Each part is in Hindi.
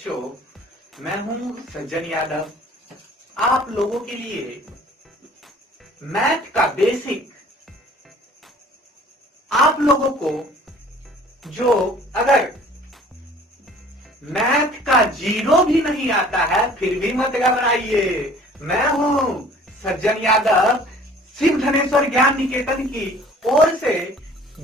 बच्चों, मैं हूं सज्जन यादव। आप लोगों के लिए मैथ का बेसिक, आप लोगों को जो अगर मैथ का जीरो भी नहीं आता है फिर भी मत घबराइए। मैं हूं सज्जन यादव, शिव धनेश्वर ज्ञान निकेतन की ओर से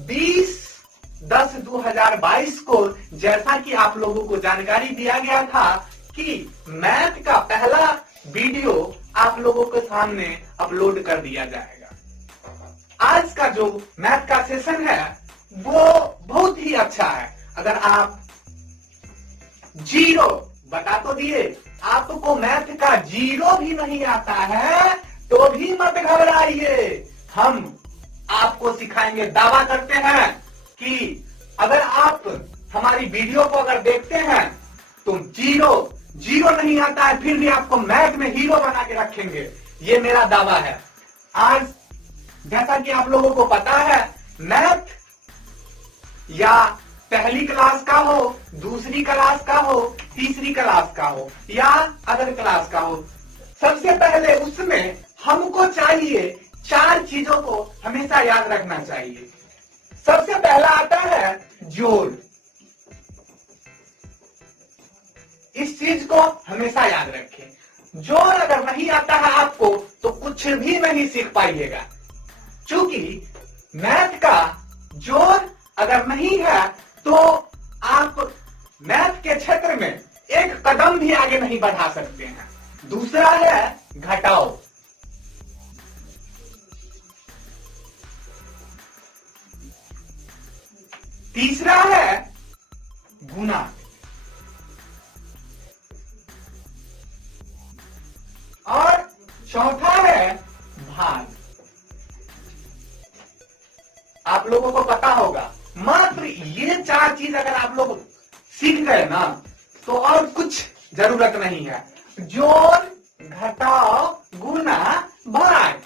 20/10/2022 को जैसा कि आप लोगों को जानकारी दिया गया था कि मैथ का पहला वीडियो आप लोगों के सामने अपलोड कर दिया जाएगा। आज का जो मैथ का सेशन है वो बहुत ही अच्छा है। अगर आप जीरो बता तो दिए, आपको मैथ का जीरो भी नहीं आता है तो भी मत घबराइए। हम आपको सिखाएंगे, दावा करते हैं कि अगर आप हमारी वीडियो को अगर देखते हैं तो जीरो नहीं आता है फिर भी आपको मैथ में हीरो बना के रखेंगे, ये मेरा दावा है। आज जैसा कि आप लोगों को पता है, मैथ या पहली क्लास का हो, दूसरी क्लास का हो, तीसरी क्लास का हो या अदर क्लास का हो, सबसे पहले उसमें हमको चाहिए 4 चीजों को हमेशा याद रखना चाहिए। सबसे पहला आता है जोड़। इस चीज को हमेशा याद रखें। जोड़ अगर नहीं आता है आपको तो कुछ भी नहीं सीख पाइएगा, क्योंकि मैथ का जोड़ अगर नहीं है तो आप मैथ के क्षेत्र में एक कदम भी आगे नहीं बढ़ा सकते हैं। दूसरा है घटाओ। तीसरा है गुना। और चौथा है भाग। आप लोगों को पता होगा, मात्र ये 4 चीज अगर आप लोग सीख गए ना तो और कुछ जरूरत नहीं है। जोड़, घटाओ, गुना, भाग।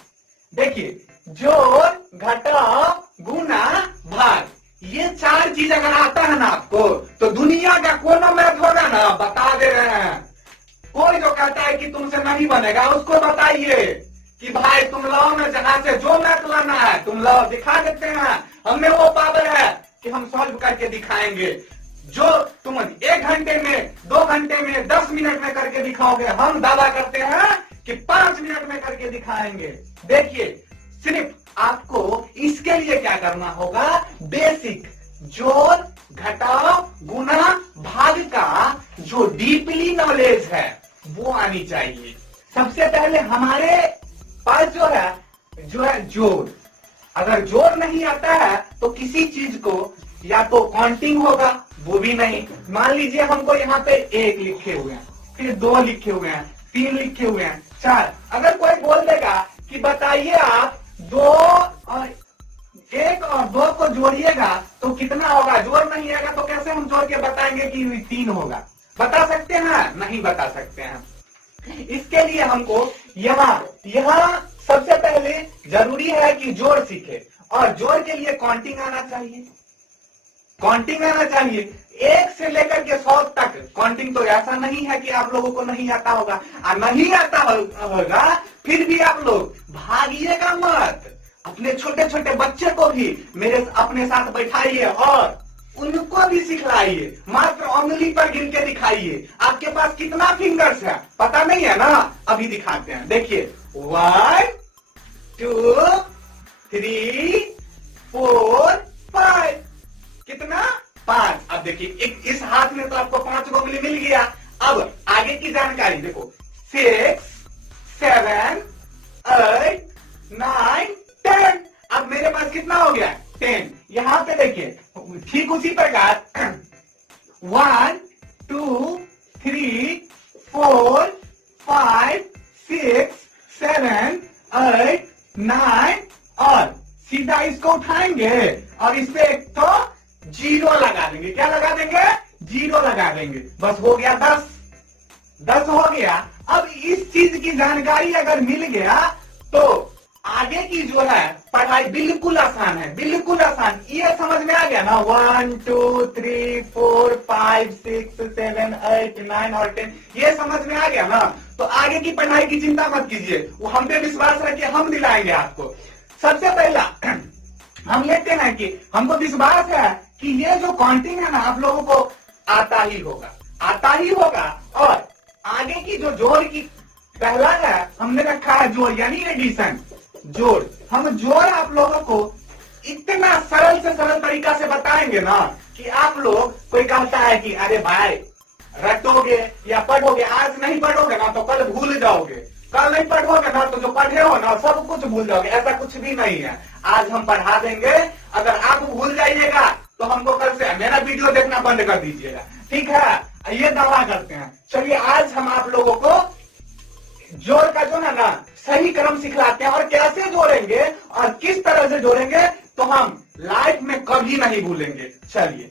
देखिए, जोड़, घटाओ, गुना, भाग, ये 4 चीज अगर आता है ना आपको तो दुनिया का कोई मैथ होगा ना, बता दे रहे हैं। कोई जो कहता है कि तुमसे नहीं बनेगा उसको बताइए कि भाई तुम लाओ ना, जहां से जो मैथ लाना है तुम लाओ, दिखा देते हैं। हमें वो पावर है कि हम सॉल्व करके दिखाएंगे। जो तुम 1 घंटे में, 2 घंटे में, 10 मिनट में करके दिखाओगे, हम दावा करते हैं कि 5 मिनट में करके दिखाएंगे। देखिए, सिर्फ आपको इसके लिए क्या करना होगा, बेसिक जोड़, घटाओ, गुना, भाग का जो डीपली नॉलेज है वो आनी चाहिए। सबसे पहले हमारे पास जो है जोड़। अगर जोड़ नहीं आता है तो किसी चीज को या तो काउंटिंग होगा, वो भी नहीं। मान लीजिए हमको यहाँ पे 1 लिखे हुए हैं, फिर 2 लिखे हुए हैं, 3 लिखे हुए हैं, 4। अगर कोई बोल देगा कि बताइए आप 1 और 2 को जोड़िएगा तो कितना होगा, जोड़ नहीं आएगा तो कैसे हम जोड़ के बताएंगे कि 3 होगा? बता सकते हैं? नहीं बता सकते हैं। इसके लिए हमको यहाँ सबसे पहले जरूरी है कि जोड़ सीखे, और जोड़ के लिए काउंटिंग आना चाहिए। काउंटिंग आना चाहिए 1 से लेकर के 100 तक। काउंटिंग तो ऐसा नहीं है कि आप लोगों को नहीं आता होगा, नहीं आता होगा फिर भी आप लोग भागिएगा मत। अपने छोटे छोटे बच्चे को भी अपने साथ बैठाइए और उनको भी सिखलाइए। मात्र उंगली पर गिन के दिखाइए। आपके पास कितना फिंगर्स है पता नहीं है ना, अभी दिखाते हैं। देखिए, 1 2 3 4 5। कितना? 5। अब देखिए, इस हाथ में तो आपको 5 उंगली मिल गया। अब आगे की जानकारी देखो, 6 7 8 9 10। अब मेरे पास कितना हो गया? 10। यहां पे देखिए, ठीक उसी प्रकार 1 2 3 4 5 6 7 8 9 और सीधा इसको उठाएंगे और इस पे एक तो 0 लगा देंगे। क्या लगा देंगे? 0 लगा देंगे। बस हो गया 10 हो गया। अब इस चीज की जानकारी अगर मिल गया तो आगे की जो है पढ़ाई बिल्कुल आसान है, बिल्कुल आसान। ये समझ में आ गया ना, 1 2 3 4 5 6 7 8 9 और 10, ये समझ में आ गया ना। तो आगे की पढ़ाई की चिंता मत कीजिए, वो हम पे विश्वास रखिए, हम दिलाएंगे आपको। सबसे पहला हम लेते हैं कि हमको विश्वास है कि ये जो काउंटिंग है ना आप लोगों को आता ही होगा, आता ही होगा। और आगे की जो जोड़ की पहला है हमने रखा है जोड़, यानी एडिशन, जोड़। हम जोड़ आप लोगों को इतना सरल से सरल तरीका से बताएंगे ना कि आप लोग, कोई कहता है कि अरे भाई रटोगे या पढ़ोगे, आज नहीं पढ़ोगे ना तो कल भूल जाओगे, कल नहीं पढ़ोगे ना तो जो पढ़े हो ना सब कुछ भूल जाओगे। ऐसा कुछ भी नहीं है, आज हम पढ़ा देंगे। अगर आप भूल जाइएगा तो हमको कल से मेरा वीडियो देखना बंद कर दीजिएगा, ठीक है? ये दावा करते हैं। चलिए आज हम आप लोगों को जोड़ का जो है ना सही क्रम सिखलाते हैं, और कैसे जोड़ेंगे और किस तरह से जोड़ेंगे तो हम लाइफ में कभी नहीं भूलेंगे। चलिए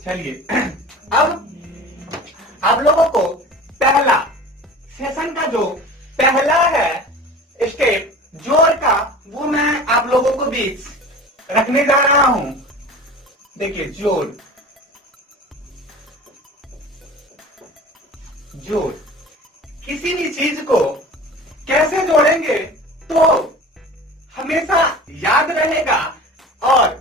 चलिए अब आप लोगों को पहला सेशन का जो पहला है स्टेप जोड़ का, वो मैं आप लोगों को बीच रखने जा रहा हूं। देखिए जोड़, जोड़ किसी भी चीज को कैसे जोड़ेंगे तो हमेशा याद रहेगा और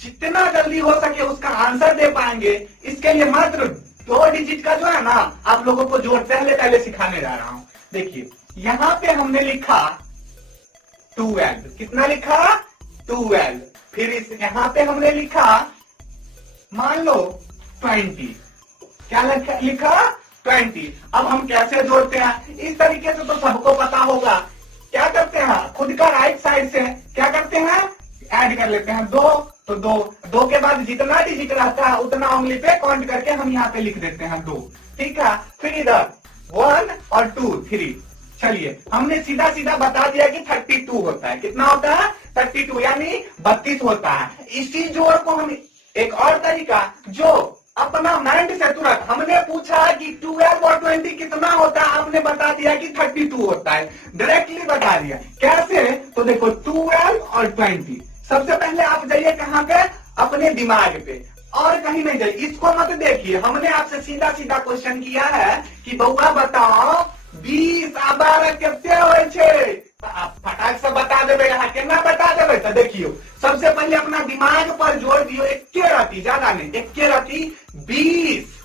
जितना जल्दी हो सके उसका आंसर दे पाएंगे। इसके लिए मात्र 2 डिजिट का जो है ना आप लोगों को जोड़ पहले सिखाने जा रहा हूं। देखिए यहां पे हमने लिखा 12, कितना लिखा 12, फिर इस यहां पे हमने लिखा मान लो 20, क्या लिखा 20। अब हम कैसे जोड़ते हैं, इस तरीके से तो सबको पता होगा। क्या करते हैं, खुद का राइट साइड से क्या करते हैं, ऐड कर लेते हैं 2, तो 2 के बाद जितना डिजिट रहता है उतना उंगली पे काउंट करके हम यहाँ पे लिख देते हैं 2, ठीक है? फिर इधर 1 और 2 3। चलिए हमने सीधा सीधा बता दिया कि 32 होता है। कितना होता है 32, यानी 32 होता है। इसी जोड़ को हम एक और तरीका, जो अपना माइंड से तुरंत हमने पूछा कि 12 और 20 कितना होता है, हमने बता दिया कि 32 होता है, डायरेक्टली बता दिया। कैसे, तो देखो 12 और 20। सबसे पहले आप जाइए कहाँ पे, अपने दिमाग पे, और कहीं नहीं जाइए। इसको मत देखिए, हमने आपसे सीधा सीधा क्वेश्चन किया है कि बउआ बताओ 20 आ 12 कितने होय छे, आप फटाक से बता देवे, यहाँ केना बता देवे। तो देखियो सबसे पहले अपना दिमाग पर जोड़ दियो, एक्के रति, ज्यादा नहीं, एक्के रति 20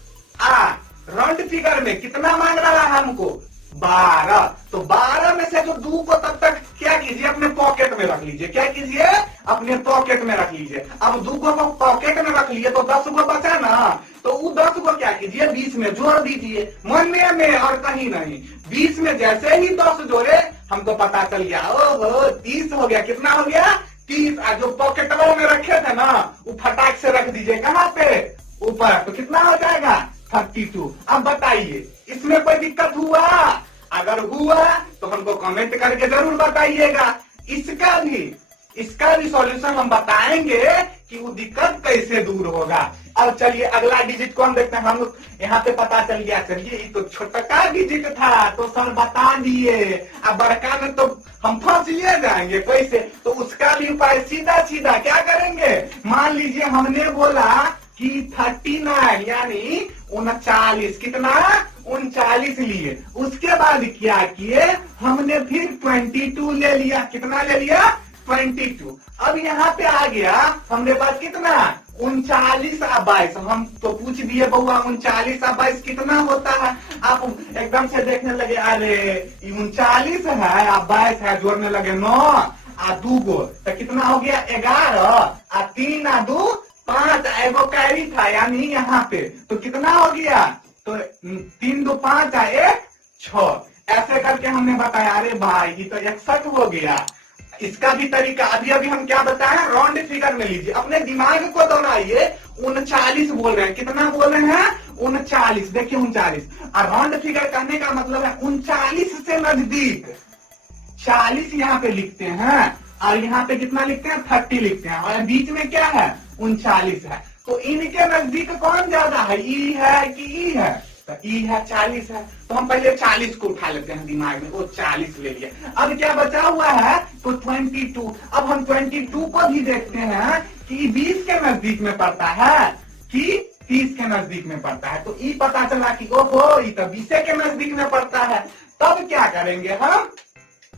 राउंड फिगर में कितना मांग रहा है हमको 12। तो 12 में से जो 2 को तब तक क्या कीजिए, अपने पॉकेट में रख लीजिए। क्या कीजिए, अपने पॉकेट में रख लीजिए। अब 2 को पॉकेट में रख लिए तो 10 को बचा ना, तो वो 10 को क्या कीजिए 20 में जोड़ दीजिए, मन में और कहीं नहीं। 20 में जैसे ही 10 जोड़े हमको पता चल गया, ओहो 30 हो गया। कितना हो गया 30। जो पॉकेट में रखे थे ना वो फटाक से रख दीजिए, कहाँ पे, ऊपर। तो कितना हो जाएगा 32। अब बताइए इसमें कोई दिक्कत हुआ, अगर हुआ तो हमको कमेंट करके जरूर बताइएगा। इसका भी सॉल्यूशन हम बताएंगे कि वो दिक्कत कैसे दूर होगा। अब चलिए अगला डिजिट को हम देखते हैं। हम यहाँ पे पता चल गया, चलिए ये तो छोटा डिजिट था तो सर बता दिए, अब बड़का में तो हम फंस लिए जाएंगे कैसे। तो उसका भी उपाय सीधा सीधा क्या करेंगे, मान लीजिए हमने बोला कि 39 यानी 39, कितना 39 लिए। उसके बाद क्या किए, हमने फिर 22 ले लिया। कितना ले लिया 22। अब यहाँ पे आ गया हमने पास कितना 39 और 22, हम तो पूछ दिए बउआ 39 और 22 कितना होता है। आप एकदम से देखने लगे, अरे 39 है और 22 है, जोड़ने लगे 9 और 2 गो, तो कितना हो गया 11 और 3 और 2 5, एगो कैरी था यानी यहाँ पे, तो कितना हो गया, तो 3 2 5 और 1 6, ऐसे करके हमने बताया। अरे भाई ये तो 61 हो गया। इसका भी तरीका अभी अभी हम क्या बताएं, राउंड फिगर में लीजिए, अपने दिमाग को दोहराइए। 39 बोल रहे हैं, कितना बोल रहे हैं 39, देखिए 39, और राउंड फिगर कहने का मतलब है 39 से नजदीक 40 यहाँ पे लिखते हैं, और यहाँ पे कितना लिखते हैं 30 लिखते हैं, और बीच में क्या है 39 है। तो इनके नजदीक कौन ज्यादा है, ई है कि ई है, तो ई है 40 है, तो हम पहले 40 को उठा लेते हैं दिमाग में, वो 40 ले लिया। अब क्या बचा हुआ है, तो 22। अब हम 22 को भी देखते हैं कि 20 के नजदीक में पड़ता है कि 30 के नजदीक में पड़ता है, तो ई पता चला कि ओहो ये तो 20 के नजदीक में पड़ता है। तब क्या करेंगे हम,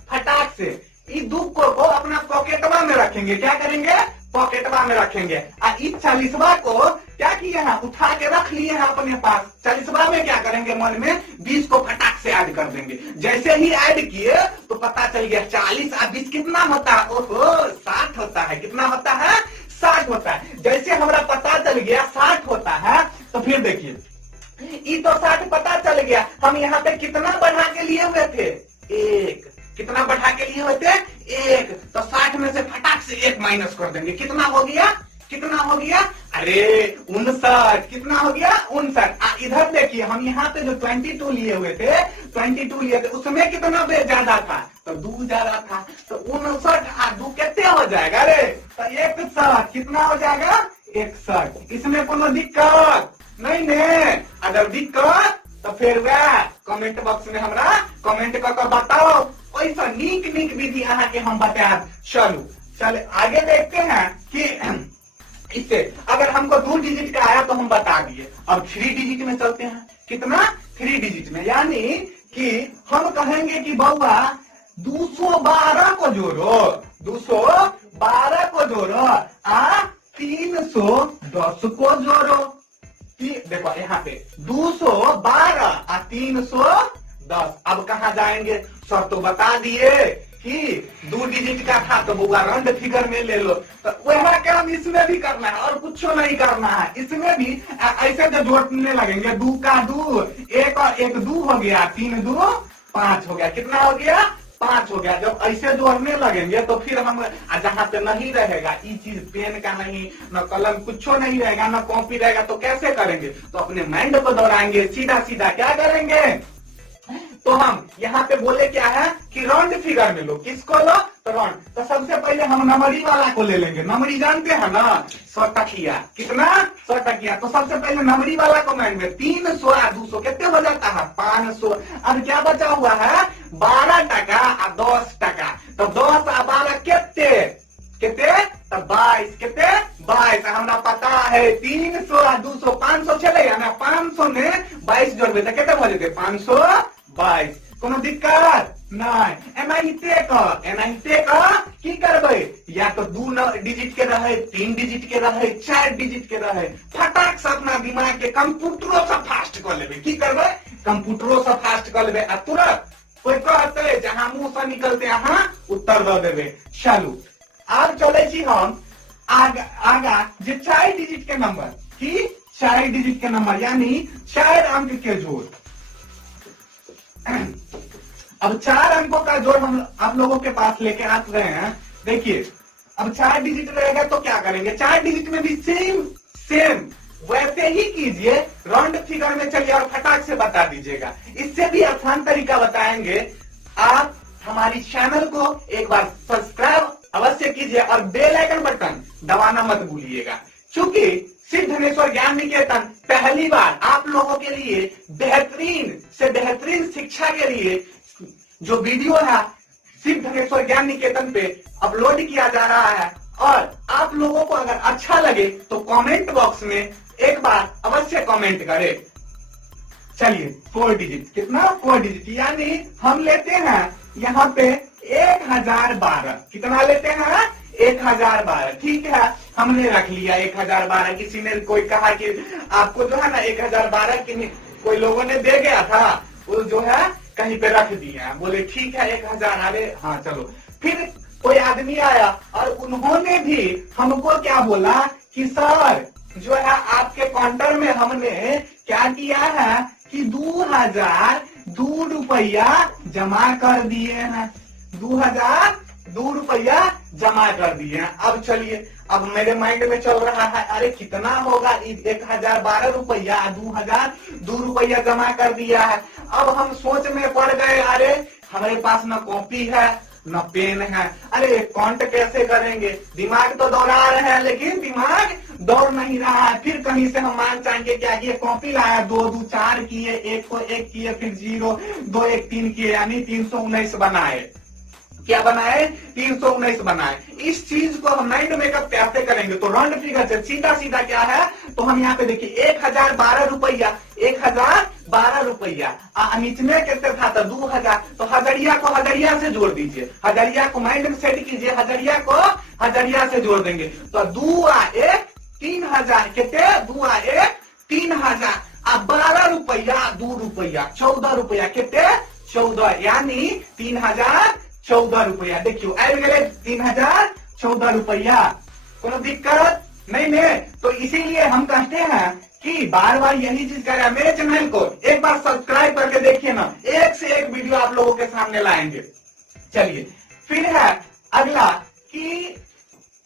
फटाक से इस दुख को अपना पॉकेटवा में रखेंगे, क्या करेंगे पॉकेटवा में रखेंगे, और इस 40वां को क्या किए हैं, उठा के रख लिए हैं अपने पास। 40वां में क्या करेंगे, मन में 20 को फटाक से ऐड कर देंगे। जैसे ही ऐड किए तो पता चल गया 40 और 20 कितना होता है, ओहो 60 होता है। कितना होता है 60 होता है। जैसे हमारा पता चल गया 60 होता है, तो फिर देखिए ये तो 60 पता चल गया, हम यहाँ पे कितना बढ़ा के लिए हुए थे 1, कितना बढ़ा के लिए हुए थे 1, तो 60 में से फटाक से 1 माइनस कर देंगे, कितना हो गया, कितना हो गया, अरे 59, कितना हो गया 59। इधर देखिए हम यहाँ पे जो 22 लिए हुए थे, 22 लिए थे, उसमें कितना ज्यादा था, तो 2 ज्यादा था, तो 59 और 2 कितने हो जाएगा, अरे तो 61, कितना हो जाएगा 61। इसमें कोनो दिक्कत नहीं ने, अगर दिक्कत तो फिर वह कमेंट बॉक्स में हमरा कमेंट करके बताओ, ऐसा नीक नीक विधि अहाँ के हम बताए। चले आगे देखते हैं कि इससे अगर हमको 2 डिजिट का आया तो हम बता दिए। अब 3 डिजिट में चलते हैं, कितना 3 डिजिट में, यानी कि हम कहेंगे कि बउआ 212 को जोड़ो, 212 को जोड़ो, 310 को जोड़ो। देखो यहाँ पे 212 और 310, अब कहाँ जाएंगे, सब तो बता दिए कि 2 डिजिट का था तो बुआ राउंड फिगर में ले लो, तो वह काम इसमें भी करना है और कुछ नहीं करना है। इसमें भी ऐसे जो जोड़ने लगेंगे, 2 का 2, 1 और 1 2 हो गया, 3 2 5 हो गया, कितना हो गया 5 हो गया। जब ऐसे जोड़ने लगेंगे तो फिर हम जहाँ पे नहीं रहेगा ये चीज, पेन का नहीं, न कलम, कुछ नहीं रहेगा, न कॉपी रहेगा, तो कैसे करेंगे, तो अपने माइंड को दौड़ाएंगे, सीधा सीधा क्या करेंगे, तो हम यहाँ पे बोले क्या है कि राउंड फिगर में लो, किसको लो, तो राउंड। तो सबसे पहले हम नंबरी वाला को ले लेंगे, नंबरी जानते हैं ना 100 टकिया, कितना 100 टकिया, तो सबसे पहले नंबरी वाला को माइंड में 300 और 200 कितने हो जाता है 500। अब क्या बचा हुआ है 12 टका और 10 टका, तो 10 और 12 कितने कितने, तो 22, कितने 22। हमरा पता है 300 और 200 500 चलेगा ना, 500 में 22 जोड़बे तो कितने हो जाते 522, कोनो दिक्कत नहीं। एनाहिते की करबे, या तो 2 डिजिट के रहे, 3 डिजिट के रहे, 4 डिजिट के रहे, फटाक से अपना दिमाग के कंप्यूटरों से फास्ट कर लेबे, की करबे कंप्यूटरों से फास्ट कर लेबे, तुरंत कोई कहते जहाँ मुंह से निकलते अहाँ उत्तर दे देबे। चलू अब चले छी हम आगा जे 4 डिजिट के नंबर, की 4 डिजिट के नंबर यानी 4 अंक के जोड़। अब 4 अंकों का जोड़ हम आप लोगों के पास लेके आ रहे हैं। देखिए अब 4 डिजिट रहेगा तो क्या करेंगे, 4 डिजिट में भी सेम वैसे ही कीजिए, राउंड फिगर में चलिए और फटाक से बता दीजिएगा। इससे भी आसान तरीका बताएंगे। आप हमारी चैनल को एक बार सब्सक्राइब अवश्य कीजिए और बेल आइकन बटन दबाना मत भूलिएगा, क्योंकि सिद्ध धनेश्वर ज्ञान निकेतन पहली बार आप लोगों के लिए बेहतरीन से बेहतरीन शिक्षा के लिए जो वीडियो है सिद्ध धनेश्वर ज्ञान निकेतन पे अपलोड किया जा रहा है। और आप लोगों को अगर अच्छा लगे तो कमेंट बॉक्स में एक बार अवश्य कमेंट करें। चलिए 4 डिजिट, कितना 4 डिजिट, यानी हम लेते हैं यहाँ पे 1012, कितना लेते हैं 1012, ठीक है, हमने रख लिया 1012। किसी ने कोई कहा कि आपको जो है ना 1012 की कोई लोगों ने दे गया था, वो जो है कहीं पे रख दिया, बोले ठीक है 1000। अरे हाँ चलो, फिर कोई आदमी आया और उन्होंने भी हमको क्या बोला कि सर जो है आपके काउंटर में हमने क्या किया है कि 2002 रुपया जमा कर दिए हैं, 2002 रुपया जमा कर दिए हैं। अब चलिए, अब मेरे माइंड में चल रहा है अरे कितना होगा 1012 रुपया, 2002 रुपया जमा कर दिया है। अब हम सोच में पड़ गए, अरे हमारे पास न कॉपी है न पेन है, अरे काउंट कैसे करेंगे। दिमाग तो दौड़ा रहे हैं लेकिन दिमाग दौड़ नहीं रहा है। फिर कहीं से हम मान चाहेंगे क्या किए, कॉपी लाया, 2 2 4 किए, 1 को 1 किए, फिर 0 2 1 3 किए, यानी 319 बनाए। क्या बनाए, 319 बनाए। इस चीज को हम माइंड मेकअप कैसे करेंगे, तो राउंड फिगर से सीधा सीधा क्या है, तो हम यहाँ पे देखिए 1012 रुपया, 1012 रुपया, नीचे में कितने था तो 2000, तो हजरिया को हजरिया से जोड़ दीजिए, हजरिया को माइंड में सेट कीजिए, हजरिया को हजरिया से जोड़ देंगे तो 2 1 3000, कितने 2 1 3000, अब 12 रुपया 2 रुपया 14 रुपया, कितने 14, यानी 3014 रुपया। देखियो आए गए 3014 रुपया, कोई दिक्कत नहीं है। तो इसीलिए हम कहते हैं कि बार बार यही चीज करें। मेरे चैनल को एक बार सब्सक्राइब करके देखिए ना, एक से एक वीडियो आप लोगों के सामने लाएंगे। चलिए फिर है अगला कि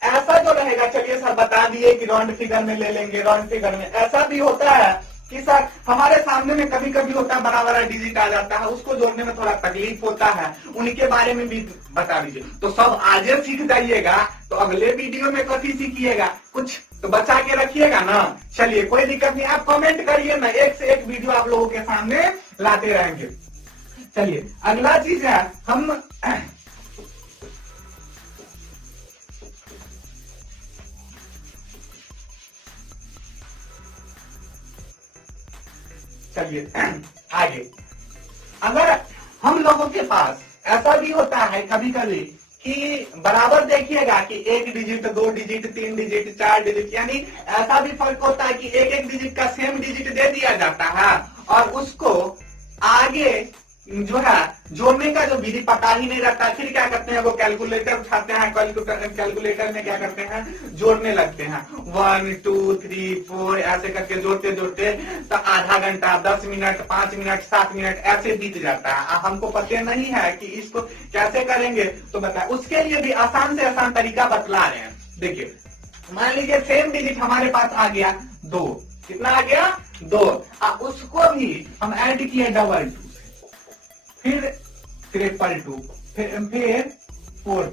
ऐसा जो रहेगा, चलिए सर बता दिए कि राउंड फिगर में ले लेंगे। राउंड फिगर में ऐसा भी होता है कि सर हमारे सामने में कभी कभी होता है बड़ा बड़ा डिजिट आ जाता है, उसको जोड़ने में थोड़ा तकलीफ होता है, उनके बारे में भी बता दीजिए। तो सब आज सीख जाइएगा तो अगले वीडियो में कभी सीखिएगा, कुछ तो बचा के रखिएगा ना। चलिए कोई दिक्कत नहीं, आप कमेंट करिए ना, एक से एक वीडियो आप लोगों के सामने लाते रहेंगे। चलिए अगला चीज है, हम चलिए आगे, अगर हम लोगों के पास ऐसा भी होता है कभी कभी कि बराबर देखिएगा कि 1 डिजिट 2 डिजिट 3 डिजिट 4 डिजिट, यानी ऐसा भी फर्क होता है कि एक एक डिजिट का सेम डिजिट दे दिया जाता है और उसको आगे जो है जोड़ने का जो विधि पता ही नहीं रहता। फिर क्या करते हैं, वो कैलकुलेटर उठाते हैं, कैलकुलेटर में क्या करते हैं, जोड़ने लगते हैं, 1 2 3 4 ऐसे करके जोड़ते जोड़ते तो आधा घंटा 10 मिनट 5 मिनट 7 मिनट ऐसे बीत जाता है। हमको पता नहीं है कि इसको कैसे करेंगे, तो बताए उसके लिए भी आसान से आसान तरीका बतला रहे हैं। देखिए मान लीजिए सेम डिजिट हमारे पास आ गया 2, कितना आ गया 2, उसको भी हम ऐड किए 2 फिर 2 फिर 4,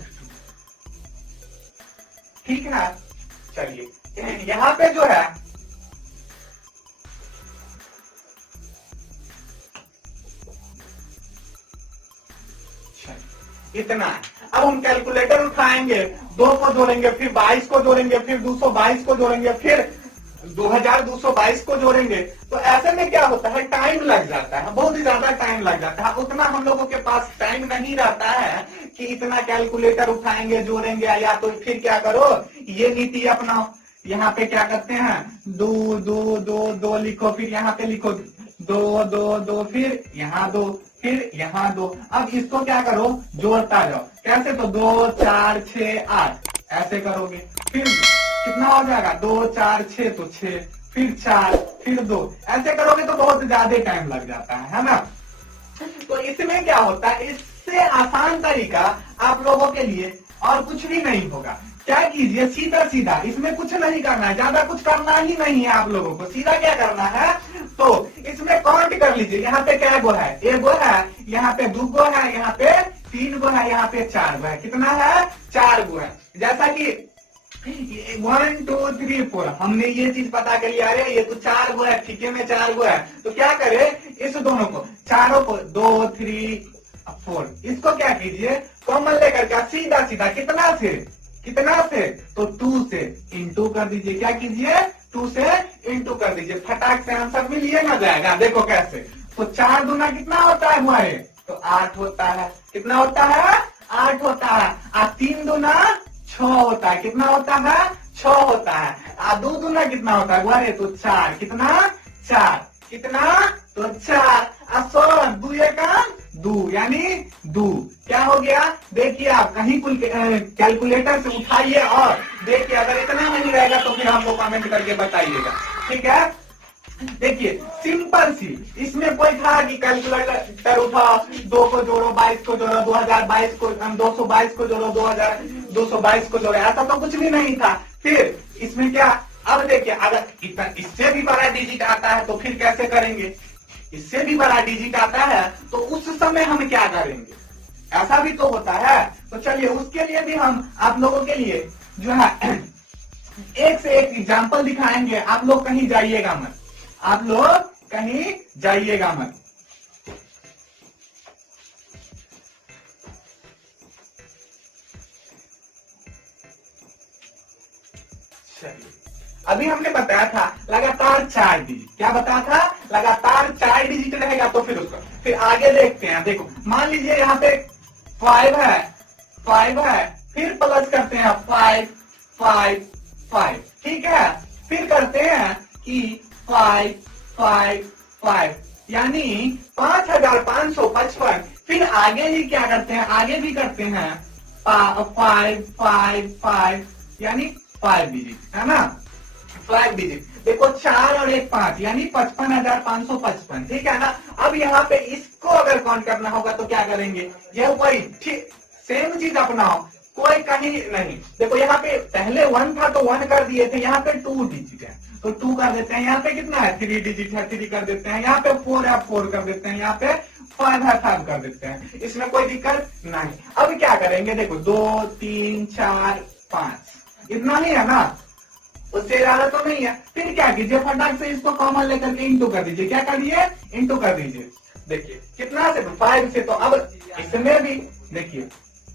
ठीक है। चलिए यहाँ पे जो है इतना है। अब हम कैलकुलेटर उठाएंगे, 2 को जोड़ेंगे, फिर 22 को जोड़ेंगे, फिर 222 को जोड़ेंगे, फिर 2222 को जोड़ेंगे, तो ऐसे में क्या होता है, टाइम लग जाता है, बहुत ही ज्यादा टाइम लग जाता है। उतना हम लोगों के पास टाइम नहीं रहता है कि इतना कैलकुलेटर उठाएंगे जोड़ेंगे, या तो फिर क्या करो ये नीति अपनाओ, यहाँ पे क्या करते हैं 2 2 2 2 लिखो, फिर यहाँ पे लिखो 2 2 2, फिर यहाँ 2, फिर यहाँ 2। अब इसको क्या करो जोड़ता जाओ, कैसे, तो 2 4 6 8 ऐसे करोगे, फिर कितना हो जाएगा 2 4 6 तो 6, फिर 4 फिर 2 ऐसे करोगे तो बहुत ज्यादा टाइम लग जाता है ना। तो इसमें क्या होता है, इससे आसान तरीका आप लोगों के लिए और कुछ भी नहीं होगा। क्या कीजिए, सीधा सीधा, इसमें कुछ नहीं करना है, ज्यादा कुछ करना ही नहीं है आप लोगों को। सीधा क्या करना है, तो इसमें काउंट कर लीजिए, यहाँ पे क्या गो है, 1 गो है, यहाँ पे 2 गो है, यहाँ पे 3 गो है, यहाँ पे 4 गो है, कितना है 4 गो है। जैसा कि 1 2 3 4 हमने ये चीज पता कर लिया, अरे ये तो 4 गो है, ठीके में 4 गो है, तो क्या करे, इस दोनों को चारों को 2 3 4 इसको क्या कीजिए कॉमन लेकर के सीधा सीधा कितना से तो 2 से इंटू कर दीजिए। क्या कीजिए 2 से इंटू कर दीजिए, फटाक से आंसर मिलिए ना जाएगा। देखो कैसे, तो 4 दूना कितना होता है हमारे, तो 8 होता है, कितना होता है 8 होता है, 3 दूना 6 होता है। कितना होता है? 6 होता है। 2 दूना कितना होता है? अरे तो 4। कितना? 4। कितना? तो 4। 2 का 2 यानी 2। क्या हो गया? देखिए आप कहीं कैलकुलेटर से उठाइए और देखिए, अगर इतना नहीं रहेगा तो फिर हमको कमेंट करके बताइएगा, ठीक है। देखिए सिंपल सी, इसमें कोई था कि कैलकुलेटर उठाओ, 2 को जोड़ो, 22 को जोड़ो, 2022 को 222 को जोड़ो, 2222 को जोड़ो, ऐसा तो कुछ भी नहीं था। फिर इसमें क्या, अब देखिए अगर इससे भी बड़ा डिजिट आता है तो फिर कैसे करेंगे? इससे भी बड़ा डिजिट आता है तो उस समय हम क्या करेंगे? ऐसा भी तो होता है। तो चलिए उसके लिए भी हम आप लोगों के लिए जो है एक से एक एग्जाम्पल दिखाएंगे। आप लोग कहीं जाइएगा मत, आप लोग कहीं जाइएगा मत। चलिए अभी हमने बताया था लगातार 4 डिजिट। क्या बताया था? लगातार 4 डिजिट रहेगा तो फिर उसको फिर आगे देखते हैं। देखो मान लीजिए यहाँ पे 5 है, फिर प्लस करते हैं 5 5 5, ठीक है। फिर करते हैं कि 5 5 5 यानी 5555। फिर आगे ही क्या करते हैं? आगे भी करते हैं 5 5 5 यानी 5 डिजिट, है ना। 5 डिजिट। देखो 4 और 1 5 यानी 55,555, ठीक है ना। अब यहाँ पे इसको अगर काउंट करना होगा तो क्या करेंगे? यह वही ठीक सेम चीज अपनाओ, कोई कहीं नहीं। देखो यहाँ पे पहले 1 था तो 1 कर दिए थे, यहाँ पे 2 डिजिट है तो 2 कर देते हैं। यहाँ पे कितना है? 3 डिजिट है, 3 कर देते हैं। यहाँ पे 4 है, 4 कर देते हैं। यहाँ पे 5 है, 5 कर देते हैं। इसमें कोई दिक्कत नहीं। अब क्या करेंगे? देखो 2 3 4 5 इतना ही है ना, उससे ज्यादा तो नहीं है। फिर क्या कीजिए? फटाक से इसको कॉमन लेकर के इंटू कर दीजिए। क्या कर दिए? इंटू कर दीजिए। देखिए कितना से? 5 से। तो अब इसमें भी देखिए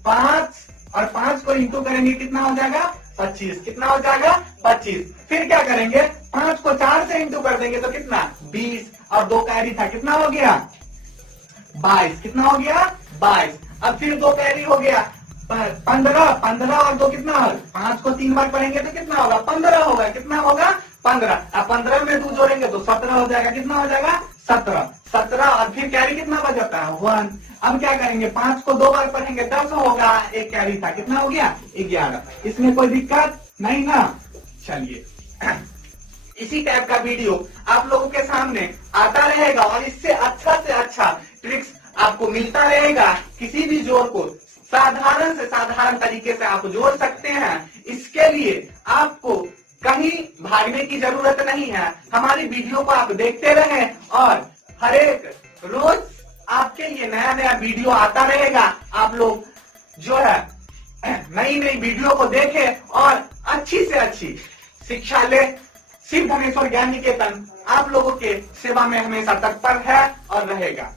5 और 5 को इंटू करेंगे, कितना हो जाएगा? 25। कितना हो जाएगा? 25। फिर क्या करेंगे? 5 को 4 से इंटू कर देंगे तो कितना? 20 और 2 कैरी था, कितना हो गया? 22। कितना हो गया? 22। अब फिर 2 कैरी हो गया 15 15 और 2 कितना होगा? 5 को 3 बार पढ़ेंगे तो कितना होगा? 15 होगा। कितना होगा? 15। अब 15 में 2 जोड़ेंगे तो 17 हो जाएगा। कितना हो जाएगा? 17 17 और फिर कैरी कितना बचाता है? 1। अब क्या करेंगे? 5 को 2 बार पढ़ेंगे 10 होगा, एक कैरी था, कितना हो गया? 11। इसमें कोई दिक्कत नहीं ना। चलिए इसी टाइप का वीडियो आप लोगों के सामने आता रहेगा और इससे अच्छा ट्रिक्स आपको मिलता रहेगा। किसी भी जोड़ को साधारण से साधारण तरीके से आप जोड़ सकते हैं। इसके लिए आपको कहीं भागने की जरूरत नहीं है। हमारी वीडियो को आप देखते रहें और हर एक रोज आपके लिए नया नया वीडियो आता रहेगा। आप लोग जो है नई नई वीडियो को देखें और अच्छी से अच्छी शिक्षा ले। शिव धनेश्वर ज्ञान निकेतन आप लोगों के सेवा में हमेशा तत्पर है और रहेगा।